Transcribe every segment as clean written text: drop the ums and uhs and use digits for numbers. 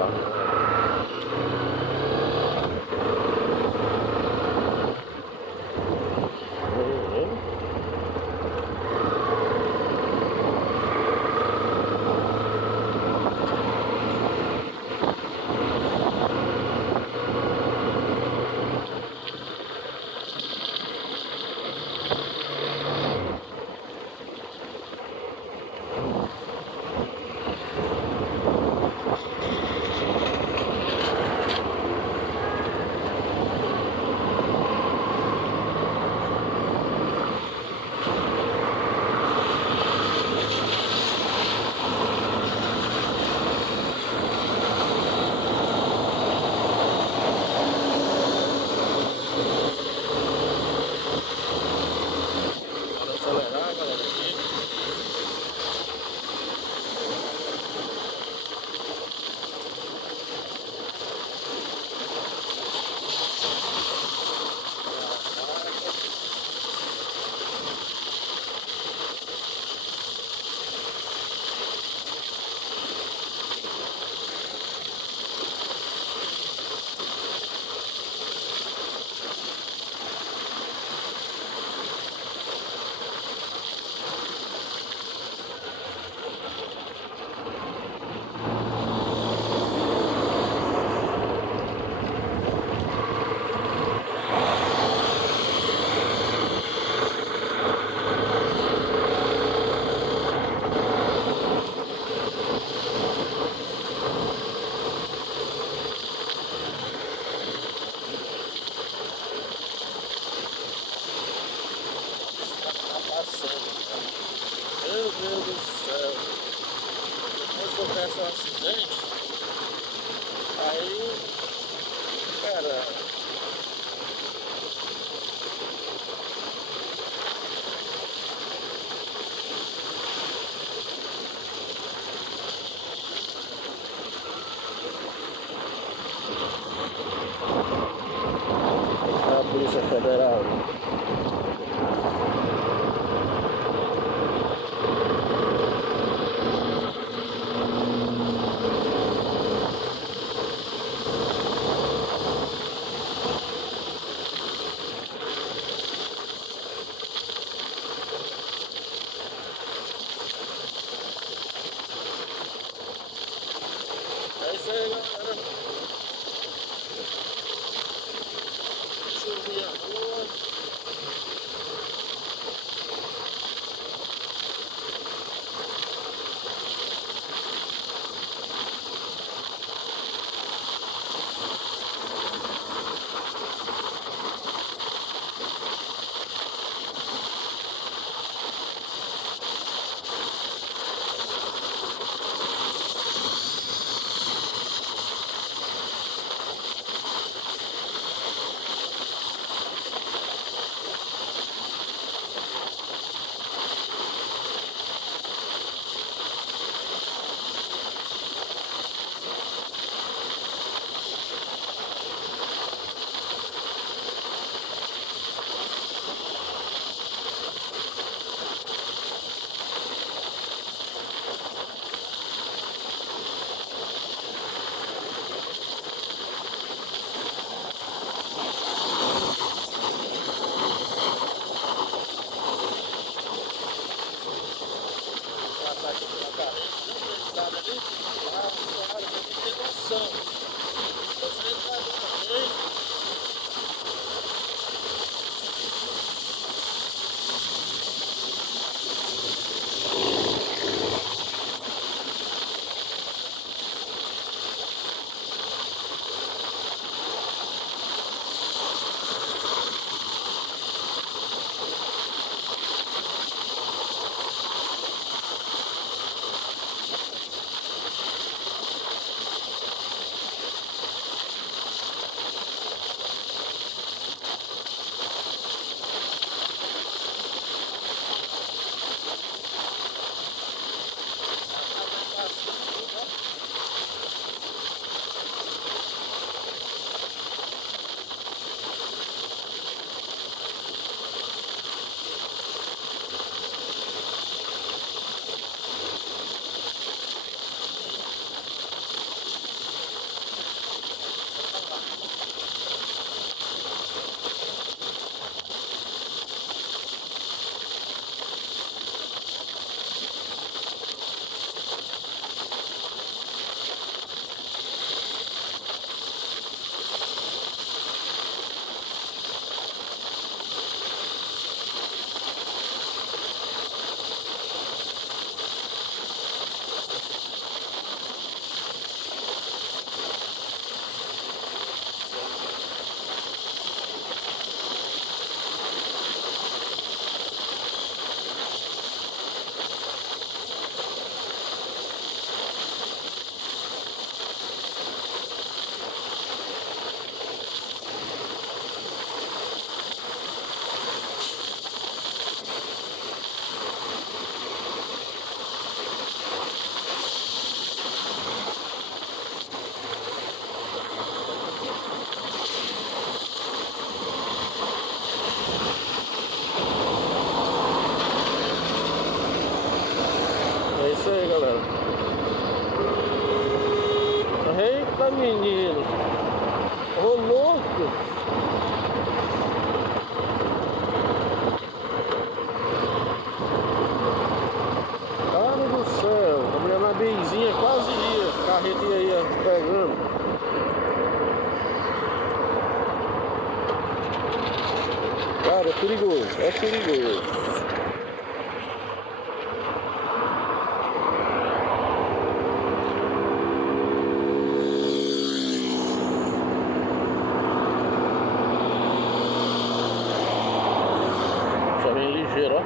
Bora acelerar, galera, aqui. Meu Deus do céu. Depois que acontece um acidente, aí, cara, a Polícia Federal. É isso aí, galera. Deixa eu ver a rua. É isso aí, galera. Eita, menino. Ô, louco. Cara do céu. A mulher na benzinha quase ia. A carreta ia pegando. Cara, é perigoso. É perigoso. Já vem ligeiro, ó.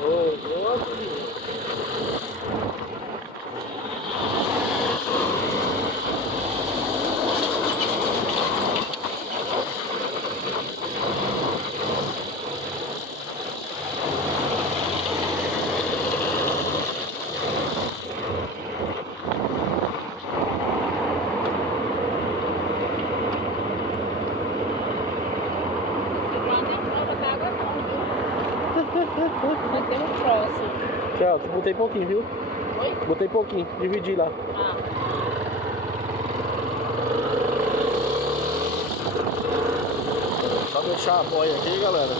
Ô, louco, menino. Vai ter um próximo. Tchau, botei pouquinho, viu? Oi? Botei pouquinho, dividi lá. Ah. Só deixar a boia aqui, galera,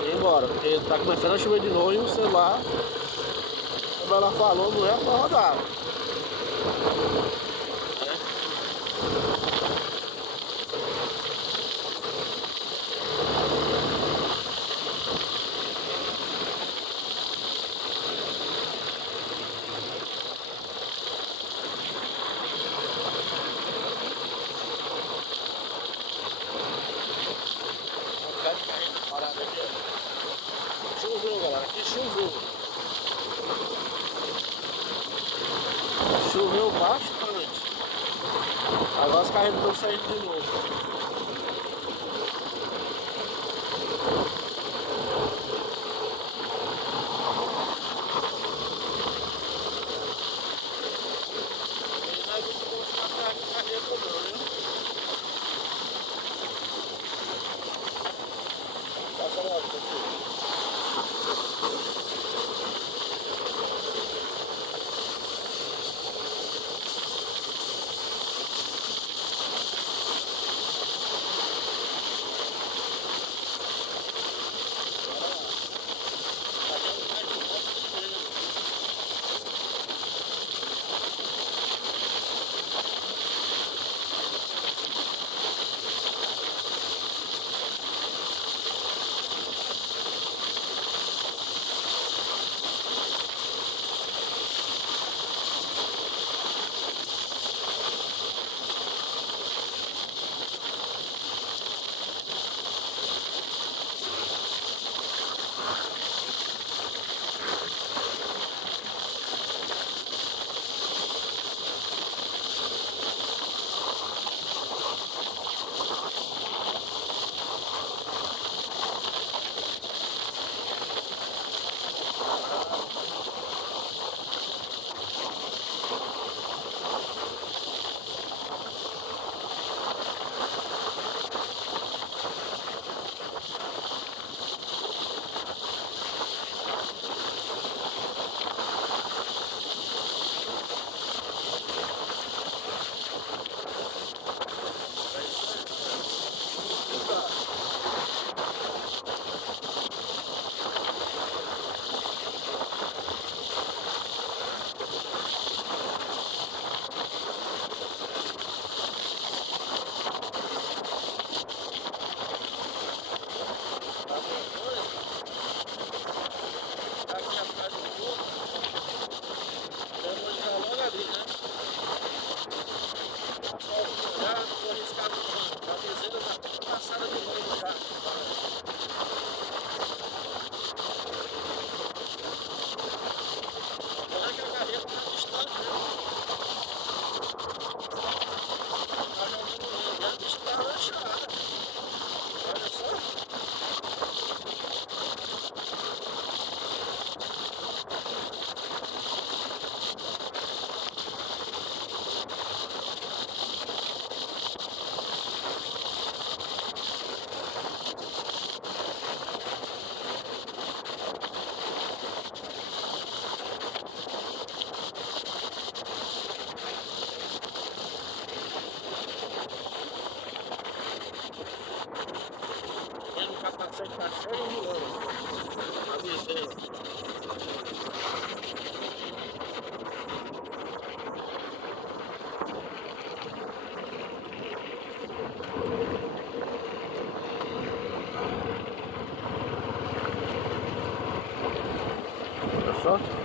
e ir embora, porque tá começando a chover de novo e o celular, como ela falou, não é pra rodar. Parada aqui, ó. Choveu, galera, aqui choveu. Choveu bastante. Agora os carros estão saindo de novo. E nós não vamos ficar de carreta não, viu? Passa logo, pessoal. Ó.